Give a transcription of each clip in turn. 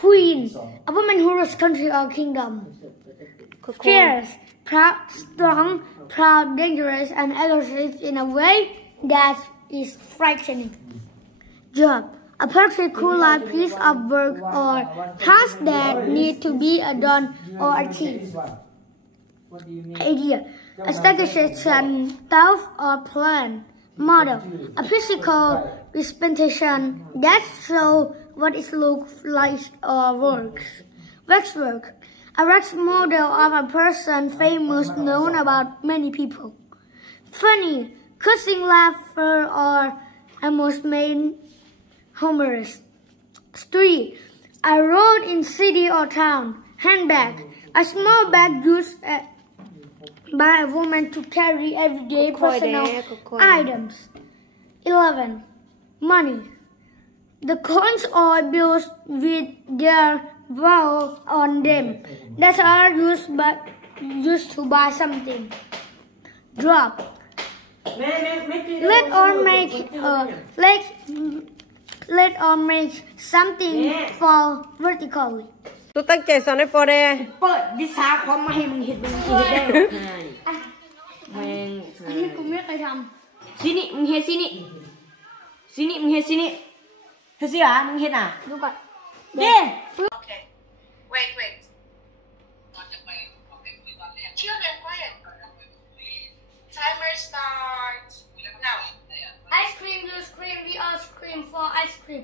Queen, a woman who rules country or kingdom. Fierce, proud, strong, proud, dangerous, and aggressive in a way that is frightening. Job, a particular piece of work or task that need to be done or achieved. Idea, a suggestion, thought or plan. Model, a physical representation that shows what it looks like or works. Waxwork, a wax model of a person famous, known about many people. Funny, cussing, laughter, or almost made humorous. Street, a road in city or town. Handbag, a small bag used by a woman to carry everyday personal items. 11. Money, the coins or bills with their vowel on them that are used to buy something. Drop, let or make something fall vertically. ตัวตั้งใจสอนให้พอได้เปิดวิชาความมาให้มึงเห็นมึงได้แม่งอันนี้กูไม่เคยทำสินี่มึงเห็นสินี่มึงเห็นสินี่เห็นสิหรอมึงเห็นอ่ะดูก่อนเด้ Okay wait children quiet timer starts now ice cream you scream we all scream for ice cream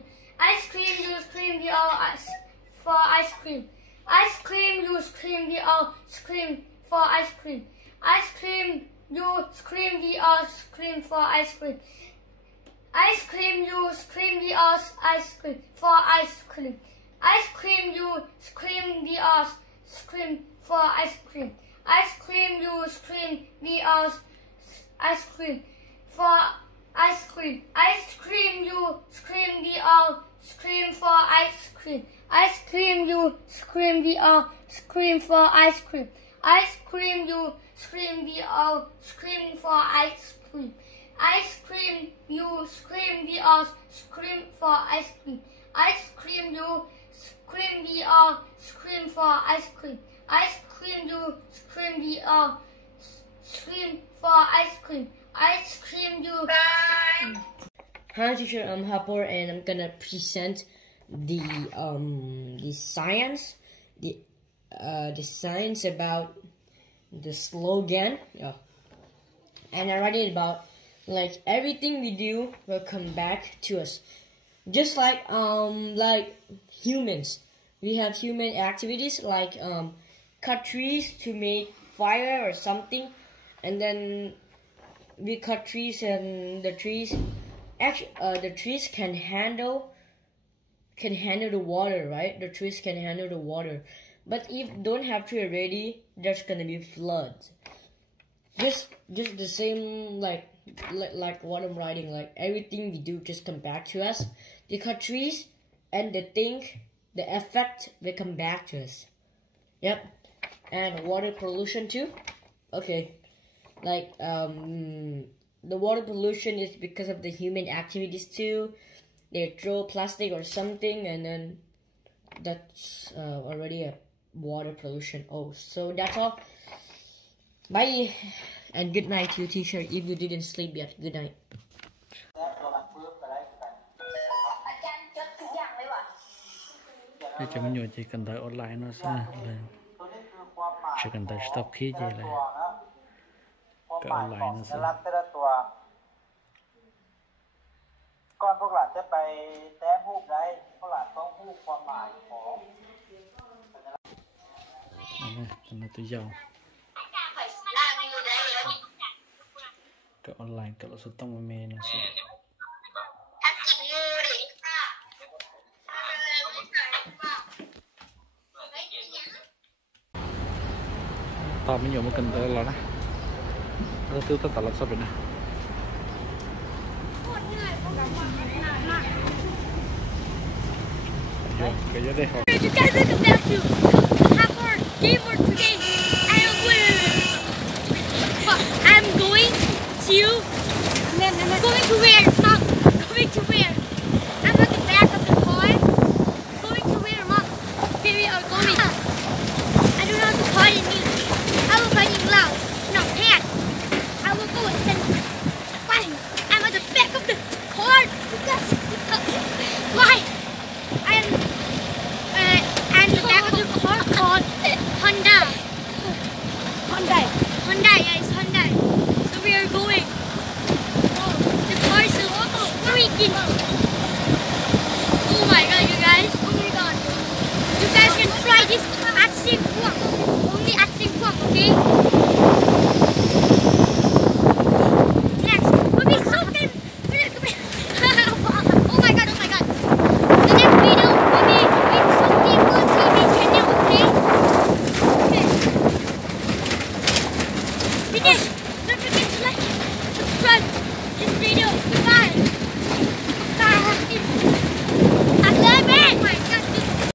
ice cream you scream we all for ice cream. Ice cream, you scream, we all scream for ice cream. Ice cream, you scream, we all scream for ice cream. Ice cream, you scream, we all ice cream for ice cream. Ice cream, you scream, we all scream for ice cream. Ice cream, you scream, we all ice cream for ice cream. Ice cream, you scream, we all scream for ice cream. Ice cream, you scream, we all scream for ice cream. Ice cream, you scream, we all scream for ice cream. Ice cream, you scream, we all scream for ice cream. Ice cream, you scream, we all scream for ice cream. Ice cream, you scream, we all scream for ice cream. Ice cream, you. Hi, teacher. I'm Harper, and I'm gonna present the science about the slogan. Yeah, and I write it about like everything we do will come back to us, just like humans. We have human activities like cut trees to make fire or something, and then we cut trees, and the trees can handle the water, right? The trees can handle the water. But if don't have tree already, there's gonna be floods. Just the same like what I'm writing, like everything we do just come back to us. We cut trees and the effect will come back to us. Yep. And water pollution too. Okay. Like the water pollution is because of the human activities too. They throw plastic or something, and then that's already a water pollution. Oh, so that's all. Bye, and good night to you, teacher, if you didn't sleep yet. Good night. จะมันอยู่ที่กันได้ออนไลน์เนาะสิเลยจะกันได้สต็อกขี้เจเลยก็ออนไลน์เนาะสิก่อนพวกหลานจะไปแต้มรูปได้พวกหลานต้องพูดความหมายของนี่ตัวยาวก็ออนไลน์ก็เราสุดต้องมาเมนสิตอนไม่อยู่มากันเตอร์แล้วนะเราซื้อตั้งแต่เราสอบเลยนะYou guys look back to Hopper, Gamer